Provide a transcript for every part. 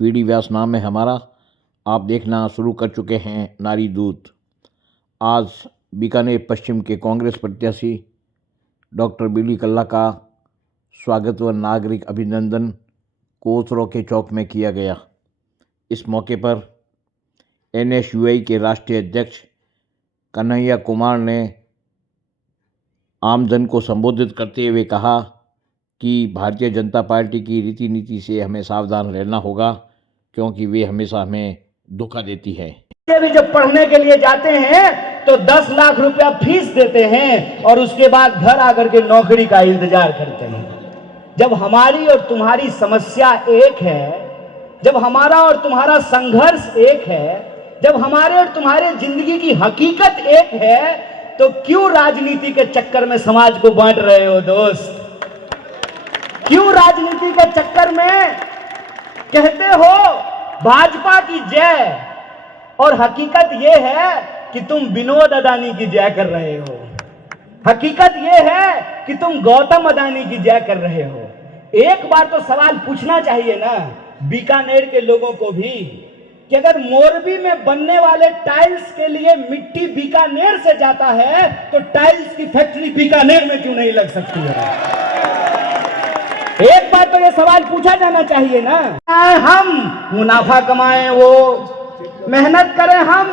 PD व्यास नाम है हमारा। आप देखना शुरू कर चुके हैं नारी दूत। आज बीकानेर पश्चिम के कांग्रेस प्रत्याशी डॉक्टर बीडी कल्ला का स्वागत व नागरिक अभिनंदन कोचरों के चौक में किया गया। इस मौके पर NSUI के राष्ट्रीय अध्यक्ष कन्हैया कुमार ने आमजन को संबोधित करते हुए कहा कि भारतीय जनता पार्टी की रीति नीति से हमें सावधान रहना होगा, क्योंकि वे हमेशा हमें धोखा देती है। भी जब पढ़ने के लिए जाते हैं तो 10 लाख रुपया फीस देते हैं और उसके बाद घर आकर के नौकरी का इंतजार करते हैं। जब हमारी और तुम्हारी समस्या एक है, जब हमारा और तुम्हारा संघर्ष एक है, जब हमारे और तुम्हारे जिंदगी की हकीकत एक है, तो क्यों राजनीति के चक्कर में समाज को बांट रहे हो दोस्त? क्यों राजनीति के चक्कर में कहते हो भाजपा की जय, और हकीकत यह है कि तुम विनोद अदानी की जय कर रहे हो। हकीकत यह है कि तुम गौतम अदानी की जय कर रहे हो। एक बार तो सवाल पूछना चाहिए ना बीकानेर के लोगों को भी कि अगर मोरबी में बनने वाले टाइल्स के लिए मिट्टी बीकानेर से जाता है तो टाइल्स की फैक्ट्री बीकानेर में क्यों नहीं लग सकती है? एक बार तो ये सवाल पूछा जाना चाहिए ना। हम मुनाफा कमाएं, वो मेहनत करें, हम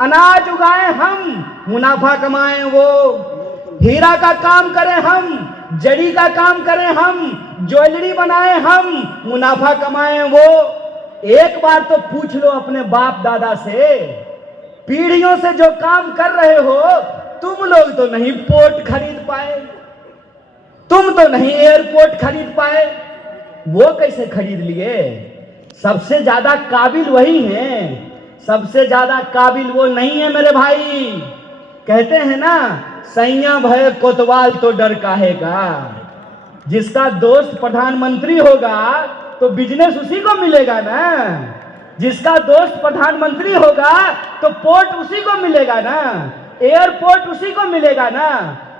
अनाज उगाएं, हम मुनाफा कमाएं, वो हीरा का काम करें, हम जड़ी का काम करें, हम ज्वेलरी बनाएं, हम मुनाफा कमाएं, वो एक बार तो पूछ लो अपने बाप दादा से, पीढ़ियों से जो काम कर रहे हो, तुम लोग तो नहीं पोर्ट खरीद पाए, तुम तो नहीं एयरपोर्ट खरीद पाए, वो कैसे खरीद लिए? सबसे ज्यादा काबिल वही हैं, सबसे ज्यादा काबिल वो नहीं है मेरे भाई। कहते हैं ना सैया भय कोतवाल तो डर काहे का। जिसका दोस्त प्रधानमंत्री होगा तो बिजनेस उसी को मिलेगा ना, जिसका दोस्त प्रधानमंत्री होगा तो पोर्ट उसी को मिलेगा ना, एयरपोर्ट उसी को मिलेगा ना।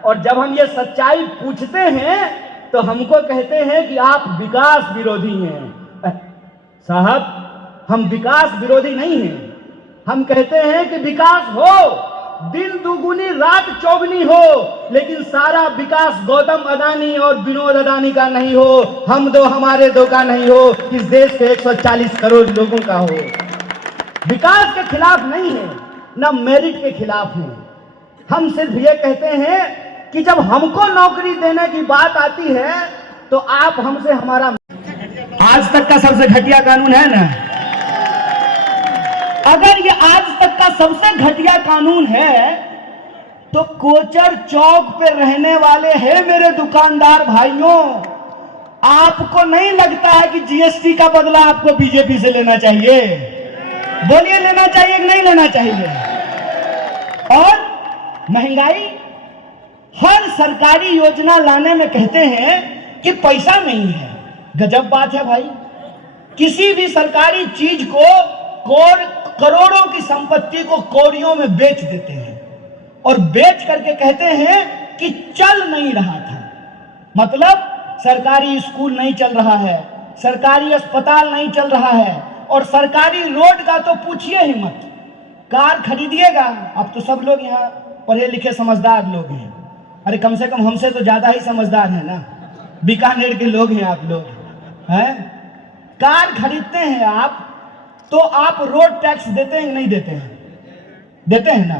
और जब हम ये सच्चाई पूछते हैं तो हमको कहते हैं कि आप विकास विरोधी हैं। साहब, हम विकास विरोधी नहीं हैं। हम कहते हैं कि विकास हो, दिन दुगुनी रात चौगुनी हो, लेकिन सारा विकास गौतम अदानी और विनोद अदानी का नहीं हो, हम दो हमारे दो का नहीं हो, इस देश के 140 करोड़ लोगों का हो। विकास के खिलाफ नहीं है, ना मेरिट के खिलाफ है। हम सिर्फ ये कहते हैं कि जब हमको नौकरी देने की बात आती है तो आप हमसे हमारा आज तक का सबसे घटिया कानून है ना। अगर ये आज तक का सबसे घटिया कानून है तो कोचर चौक पे रहने वाले हैं मेरे दुकानदार भाइयों, आपको नहीं लगता है कि GST का बदला आपको बीजेपी से लेना चाहिए? बोलिए, लेना चाहिए कि नहीं लेना चाहिए? और महंगाई, हर सरकारी योजना लाने में कहते हैं कि पैसा नहीं है। गजब बात है भाई। किसी भी सरकारी चीज को करोड़ों की संपत्ति को कौड़ियों में बेच देते हैं और बेच करके कहते हैं कि चल नहीं रहा था। मतलब सरकारी स्कूल नहीं चल रहा है, सरकारी अस्पताल नहीं चल रहा है, और सरकारी रोड का तो पूछिए ही मत। कार खरीदिएगा, अब तो सब लोग यहाँ पढ़े लिखे समझदार लोग हैं। अरे कम से कम हमसे तो ज्यादा ही समझदार है ना, बीकानेर के लोग हैं आप लोग, हैं? कार खरीदते हैं आप तो आप रोड टैक्स देते हैं नहीं देते हैं? देते हैं ना,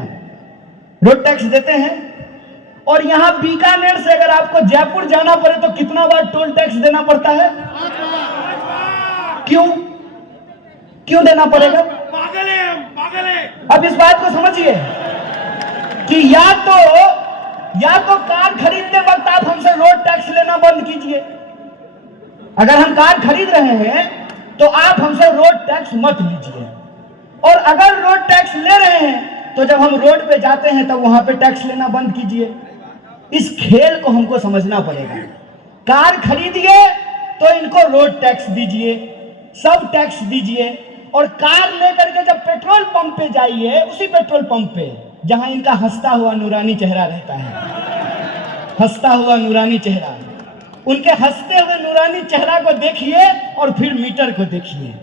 रोड टैक्स देते हैं। और यहाँ बीकानेर से अगर आपको जयपुर जाना पड़े तो कितना बार टोल टैक्स देना पड़ता है? क्यों क्यों देना पड़ेगा? पागल है। अब इस बात को समझिए कि या तो कार खरीदते वक्त आप हमसे रोड टैक्स लेना बंद कीजिए। अगर हम कार खरीद रहे हैं तो आप हमसे रोड टैक्स मत लीजिए, और अगर रोड टैक्स ले रहे हैं तो जब हम रोड पे जाते हैं तब वहां पे टैक्स लेना बंद कीजिए। इस खेल को हमको समझना पड़ेगा। कार खरीदिए तो इनको रोड टैक्स दीजिए, सब टैक्स दीजिए, और कार लेकर के जब पेट्रोल पंप पे जाइए, उसी पेट्रोल पंप पे जहां इनका हंसता हुआ नूरानी चेहरा रहता है, हंसता हुआ नूरानी चेहरा, उनके हंसते हुए नूरानी चेहरा को देखिए और फिर मीटर को देखिए।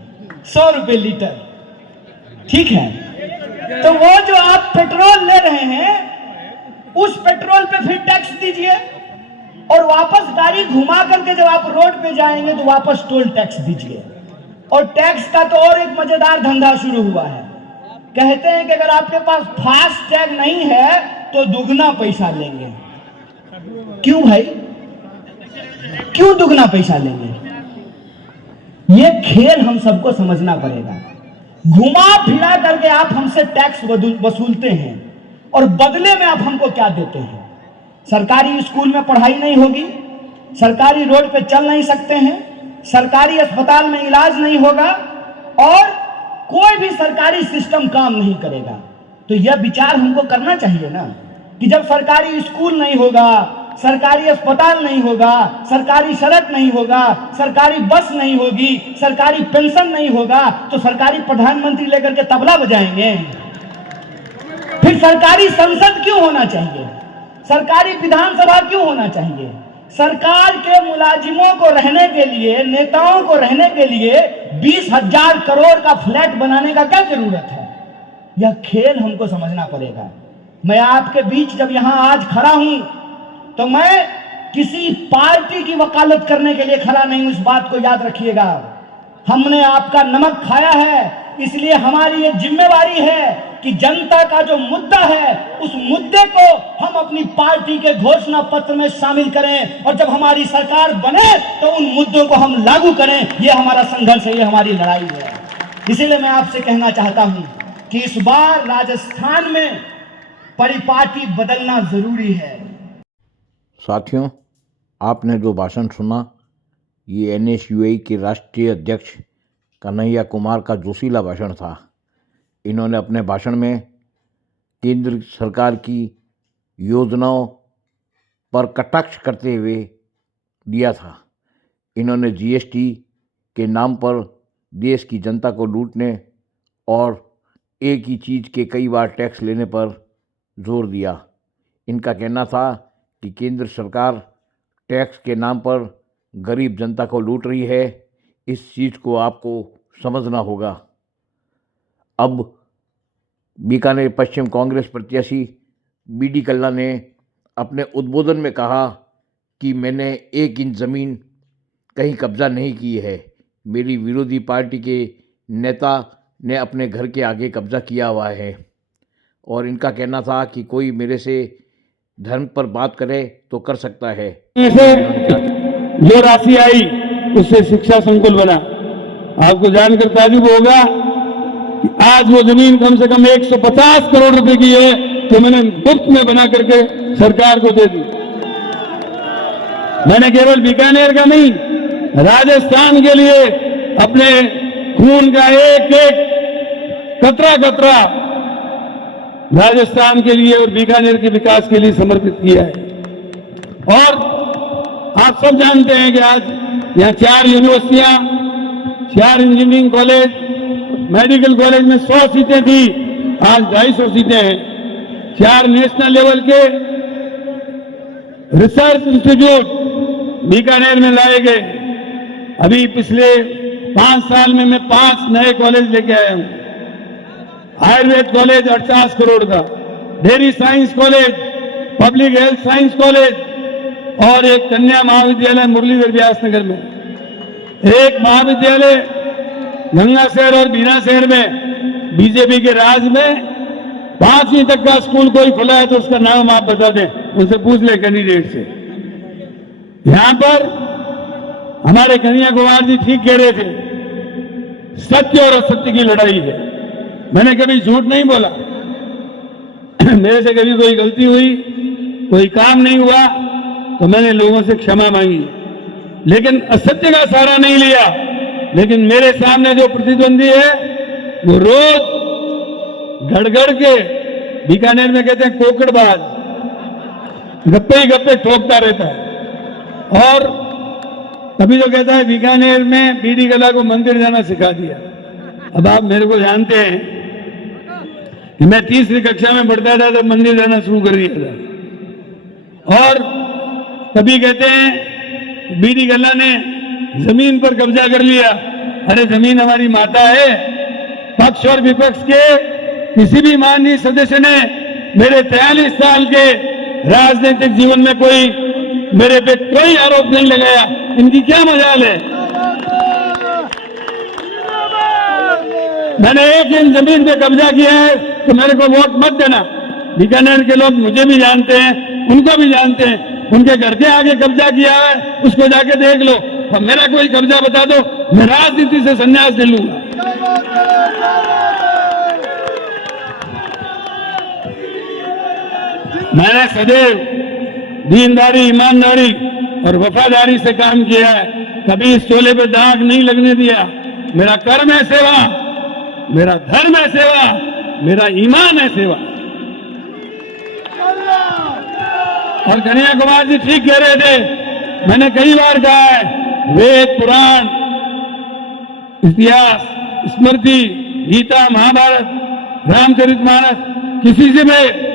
100 रुपए लीटर, ठीक है। तो वो जो आप पेट्रोल ले रहे हैं उस पेट्रोल पे फिर टैक्स दीजिए, और वापस गाड़ी घुमा करके जब आप रोड पे जाएंगे तो वापस टोल टैक्स दीजिए। और टैक्स का तो और एक मजेदार धंधा शुरू हुआ है। कहते हैं कि अगर आपके पास फास्ट टैग नहीं है तो दुगना पैसा लेंगे। क्यों भाई, क्यों दुगना पैसा लेंगे? ये खेल हम सबको समझना पड़ेगा। घुमा फिरा करके आप हमसे टैक्स वसूलते हैं और बदले में आप हमको क्या देते हैं? सरकारी स्कूल में पढ़ाई नहीं होगी, सरकारी रोड पे चल नहीं सकते हैं, सरकारी अस्पताल में इलाज नहीं होगा, और कोई भी सरकारी सिस्टम काम नहीं करेगा। तो यह विचार हमको करना चाहिए ना कि जब सरकारी स्कूल नहीं होगा, सरकारी अस्पताल नहीं होगा, सरकारी सड़क नहीं होगा, सरकारी बस नहीं होगी, सरकारी पेंशन नहीं होगा, तो सरकारी प्रधानमंत्री लेकर के तबला बजाएंगे? फिर सरकारी संसद क्यों होना चाहिए? सरकारी विधानसभा क्यों होना चाहिए? सरकार के मुलाजिमों को रहने के लिए, नेताओं को रहने के लिए 20,000 करोड़ का फ्लैट बनाने का क्या जरूरत है? यह खेल हमको समझना पड़ेगा। मैं आपके बीच जब यहां आज खड़ा हूं तो मैं किसी पार्टी की वकालत करने के लिए खड़ा नहीं हूं, इस बात को याद रखिएगा। हमने आपका नमक खाया है, इसलिए हमारी ये जिम्मेवारी है कि जनता का जो मुद्दा है उस मुद्दे को हम अपनी पार्टी के घोषणा पत्र में शामिल करें, और जब हमारी सरकार बने तो उन मुद्दों को हम लागू करें। ये हमारा संघर्ष है, ये हमारी लड़ाई है। इसीलिए मैं आपसे कहना चाहता हूं कि इस बार राजस्थान में परिपाटी बदलना जरूरी है। साथियों, आपने जो भाषण सुना ये NSUI के राष्ट्रीय अध्यक्ष कन्हैया कुमार का जोशीला भाषण था। इन्होंने अपने भाषण में केंद्र सरकार की योजनाओं पर कटाक्ष करते हुए दिया था। इन्होंने GST के नाम पर देश की जनता को लूटने और एक ही चीज़ के कई बार टैक्स लेने पर जोर दिया। इनका कहना था कि केंद्र सरकार टैक्स के नाम पर गरीब जनता को लूट रही है। इस चीज़ को आपको समझना होगा। अब बीकानेर पश्चिम कांग्रेस प्रत्याशी BD कल्ला ने अपने उद्बोधन में कहा कि मैंने 1 इंच ज़मीन कहीं कब्जा नहीं की है। मेरी विरोधी पार्टी के नेता ने अपने घर के आगे कब्जा किया हुआ है। और इनका कहना था कि कोई मेरे से धर्म पर बात करे तो कर सकता है। जो राशि आई उससे शिक्षा संकुल बना। आपको जानकर ताजुब होगा कि आज वो जमीन कम से कम 150 करोड़ रुपए की है, तो मैंने मुफ्त में बना करके सरकार को दे दी। मैंने केवल बीकानेर का नहीं, राजस्थान के लिए अपने खून का एक एक कतरा कतरा राजस्थान के लिए और बीकानेर के विकास के लिए समर्पित किया है। और आप सब जानते हैं कि आज यहाँ 4 यूनिवर्सिटियां, 4 इंजीनियरिंग कॉलेज, मेडिकल कॉलेज में 100 सीटें थी, आज 250 सीटें हैं। 4 नेशनल लेवल के रिसर्च इंस्टीट्यूट बीकानेर में लाए गए। अभी पिछले 5 साल में मैं 5 नए कॉलेज लेके आया हूं। आयुर्वेद कॉलेज 48 करोड़ का, dairy science college, public health science college और एक कन्या महाविद्यालय मुरलीधर व्यास नगर में, एक महाविद्यालय गंगा शहर और बीना शहर में। बीजेपी के राज में 5वीं तक का स्कूल कोई खुला है तो उसका नाम आप बता दें, उनसे पूछ ले कैंडिडेट से। यहां पर हमारे कन्हैया कुमार जी ठीक कह रहे थे, सत्य और असत्य की लड़ाई है। मैंने कभी झूठ नहीं बोला। मेरे से कभी कोई गलती हुई, कोई काम नहीं हुआ तो मैंने लोगों से क्षमा मांगी, लेकिन असत्य का सहारा नहीं लिया। लेकिन मेरे सामने जो प्रतिद्वंदी है वो रोज गड़गड़ के, बीकानेर में कहते हैं कोकड़बाज, गप्पे ही गप्पे ठोकता रहता है। और कभी जो कहता है बीकानेर में BD कल्ला को मंदिर जाना सिखा दिया। अब आप मेरे को जानते हैं कि मैं 3री कक्षा में पढ़ता था तब मंदिर जाना शुरू कर दिया था। और कभी कहते हैं BD कल्ला ने जमीन पर कब्जा कर लिया, अरे जमीन हमारी माता है। पक्ष और विपक्ष के किसी भी माननीय सदस्य ने मेरे 43 साल के राजनीतिक जीवन में मेरे पे कोई आरोप नहीं लगाया। इनकी क्या मजाल है? मैंने 1 इंच जमीन पे कब्जा किया है तो मेरे को वोट मत देना। बीकानेर के लोग मुझे भी जानते हैं, उनको भी जानते हैं। उनके घर के आगे कब्जा किया है, उसको जाके देख लो। और मेरा कोई कब्जा बता दो, मैं राजनीति से संन्यास ले लूंगा। मैंने सदैव दीनदारी, ईमानदारी और वफादारी से काम किया है। कभी इस चोले पे दाग नहीं लगने दिया। मेरा कर्म है सेवा, मेरा धर्म है सेवा, मेरा ईमान है सेवा। और कन्हैया कुमार जी ठीक कह रहे थे। मैंने कई बार कहा है, वेद, पुराण, इतिहास, स्मृति, गीता, महाभारत, रामचरितमानस, किसी से भी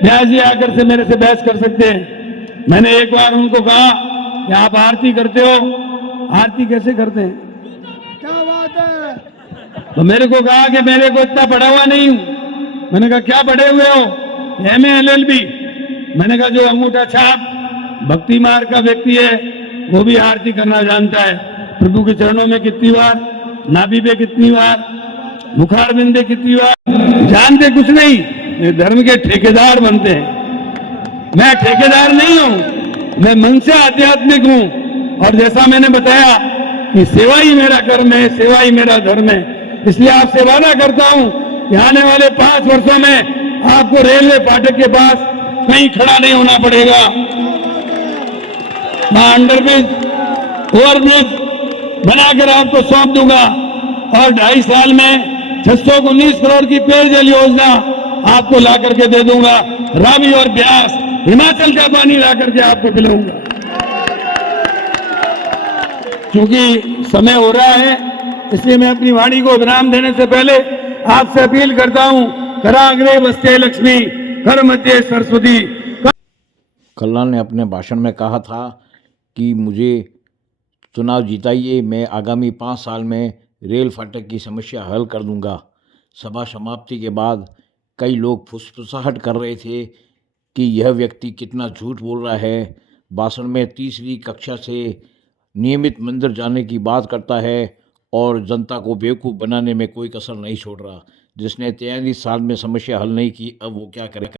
व्यास जी आकर से मेरे से बहस कर सकते हैं। मैंने एक बार उनको कहा कि आप आरती करते हो, आरती कैसे करते हैं? क्या बात है? तो मेरे को कहा कि मेरे को इतना पढ़ा हुआ नहीं हूं। मैंने कहा क्या पढ़े हुए हो? MA LLB। मैंने कहा जो अंगूठा छाप भक्ति मार्ग का व्यक्ति है वो भी आरती करना जानता है। प्रभु के चरणों में कितनी बार, नाभि पे कितनी बार, मुखार बिंदे कितनी बार, जानते कुछ नहीं, ये धर्म के ठेकेदार बनते हैं। मैं ठेकेदार नहीं हूं, मैं मन से आध्यात्मिक हूं। और जैसा मैंने बताया कि सेवा ही मेरा कर्म है, सेवा ही मेरा धर्म है। इसलिए आपसे वादा करता हूं कि आने वाले 5 वर्षों में आपको रेलवे फाटक के पास कहीं खड़ा नहीं होना पड़ेगा। मैं अंडरब्रिज, ओवरब्रिज बनाकर आपको सौंप दूंगा और 2.5 साल में 619 करोड़ की पेयजल योजना आपको ला करके दे दूंगा। रावी और ब्यास, हिमाचल का पानी ला करके आपको पिलाऊंगा। क्योंकि समय हो रहा है, इसलिए मैं अपनी वाणी को विराम देने से पहले आपसे अपील करता हूं, कराग्रे वस्ते लक्ष्मी, कर मध्य सरस्वती। कल्ला ने अपने भाषण में कहा था कि मुझे चुनाव जिताइए, मैं आगामी 5 साल में रेल फाटक की समस्या हल कर दूंगा। सभा समाप्ति के बाद कई लोग फुसफुसाहट कर रहे थे कि यह व्यक्ति कितना झूठ बोल रहा है। भाषण में 3री कक्षा से नियमित मंदिर जाने की बात करता है और जनता को बेवकूफ़ बनाने में कोई कसर नहीं छोड़ रहा। जिसने 43 साल में समस्या हल नहीं की, अब वो क्या करेगा।